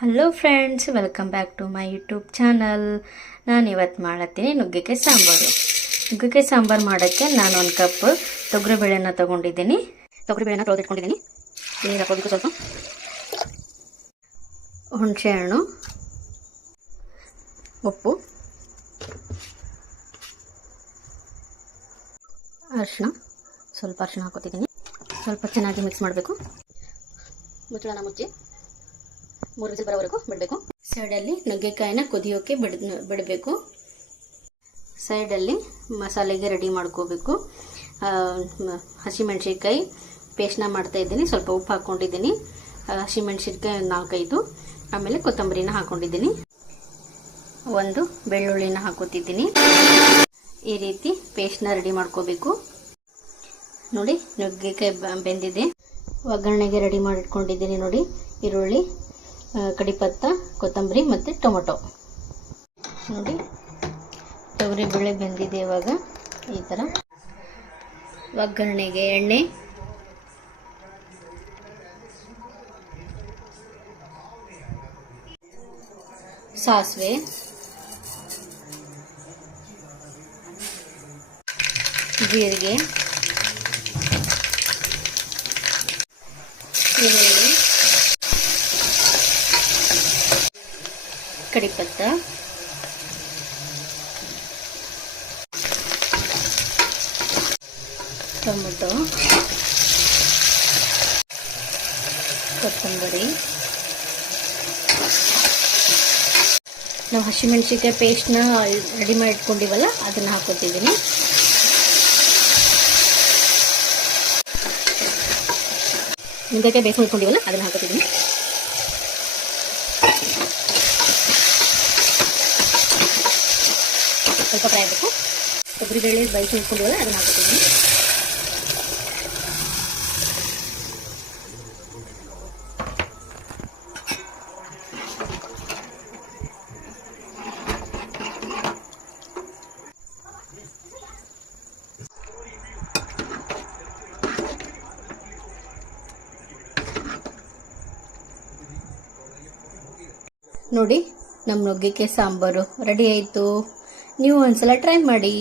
Hello friends, welcome back to my YouTube channel. ನಾನು ಇವತ್ತು ಮಾಡತ್ತೀನಿ ನುಗ್ಗೆಕಾಯಿ ಸಾಂಬಾರು. ನುಗ್ಗೆಕಾಯಿ ಸಾಂಬಾರು ಮಾಡೋಕ್ಕೆ ನಾನು 1 ಕಪ್ ತೊಗರಿಬೇಳೆನ ತೊಗೊಂಡಿದ್ದೀನಿ. ತೊಗರಿಬೇಳೆನ ತೊಳೆದಿಟ್ಕೊಂಡಿದ್ದೀನಿ. ನೀರು ಹಾಕೋಬೇಕು ಸ್ವಲ್ಪ. ಹುಣಸೆ ಹಣ್ಣು, ಉಪ್ಪು, ಅರಿಶಿನ, ಸ್ವಲ್ಪ ಅರಿಶಿನ ಹಾಕೋತಿದ್ದೀನಿ. ಸ್ವಲ್ಪ ಚೆನ್ನಾಗಿ ಮಿಕ್ಸ್ ಮಾಡಬೇಕು. ಮುಚ್ಚಳನ ಮುಚ್ಚಿ 3 ವಿಸಿಲ್ ಬರೋವರೆಗೂ ಬಿಡಬೇಕು. ಸೈಡಲ್ಲಿ ನುಗ್ಗೆಕಾಯಿನ ಕುದಿಯೋಕೆ ಬಿಡಬೇಕು. ಸೈಡಲ್ಲಿ ಮಸಾಲೆಗೆ ರೆಡಿ ಮಾಡ್ಕೋಬೇಕು. ಹಸಿಮೆಣ್ಸಿನ್ಕಾಯಿ ಪೇಸ್ಟ್ನ ಮಾಡ್ತಾ ಇದ್ದೀನಿ. ಸ್ವಲ್ಪ ಉಪ್ಪು ಹಾಕ್ಕೊಂಡಿದ್ದೀನಿ. ಹಸಿಮೆಣ್ಸಿನ್ಕಾಯಿ 4-5, ಆಮೇಲೆ ಕೊತ್ತಂಬರಿನ ಹಾಕ್ಕೊಂಡಿದ್ದೀನಿ. 1 ಬೆಳ್ಳುಳ್ಳಿನ ಹಾಕೋತಿದ್ದೀನಿ. ಈ ರೀತಿ ಪೇಸ್ಟ್ನ ರೆಡಿ ಮಾಡ್ಕೋಬೇಕು. ನೋಡಿ, ನುಗ್ಗೆಕಾಯಿ ಬೆಂದಿದೆ. ಒಗ್ಗರಣೆಗೆ ರೆಡಿ ಮಾಡಿಟ್ಕೊಂಡಿದ್ದೀನಿ. ನೋಡಿ, ಈರುಳ್ಳಿ, ಕಡಿಪತ್ತ, ಕೊತ್ತಂಬರಿ ಮತ್ತು ಟೊಮೊಟೊ. ನೋಡಿ, ತೊಗರಿಬೇಳೆ ಬೆಂದಿದೆ. ಇವಾಗ ಈ ಥರ ಒಗ್ಗರಣೆಗೆ ಎಣ್ಣೆ, ಸಾಸಿವೆ, ಜೀರಿಗೆ, ಈರುಳ್ಳಿ, ಕಡಿಪತ್ತ, ಟೊಮೊಟೊ, ಕೊತ್ತಂಬರಿ. ನಾವು ಹಸಿಮೆಣಸಿನ್ಕಾಯಿ ಪೇಸ್ಟ್ನ ರೆಡಿ ಮಾಡಿ ಇಟ್ಕೊಂಡಿವಲ್ಲ, ಅದನ್ನು ಹಾಕೋತಿದ್ದೀನಿ. ನುಗ್ಗೆಕಾಯಿ ಬೇಯಿಸ್ಕೊಂಡು ಇಟ್ಕೊಂಡಿವಲ್ಲ, ಅದನ್ನು ಹಾಕೋತಿದ್ದೀನಿ. ಸ್ವಲ್ಪ ಫ್ರೈ ಆಗಬೇಕು. ತೊಗರಿಬೇಳೆ ಬೇಯಿಸ್ಕೊಂಡು ಇಟ್ಕೊಂಡಿವಲ್ಲ, ಅದನ್ನು ಹಾಕೋತಿದ್ದೀನಿ. ನೋಡಿ, ನಮ್ಮ ನುಗ್ಗೆಕಾಯಿ ಸಾಂಬಾರು ರೆಡಿ ಆಯಿತು. ನೀವು ಒಂದ್ಸಲ ಟ್ರೈ ಮಾಡಿ.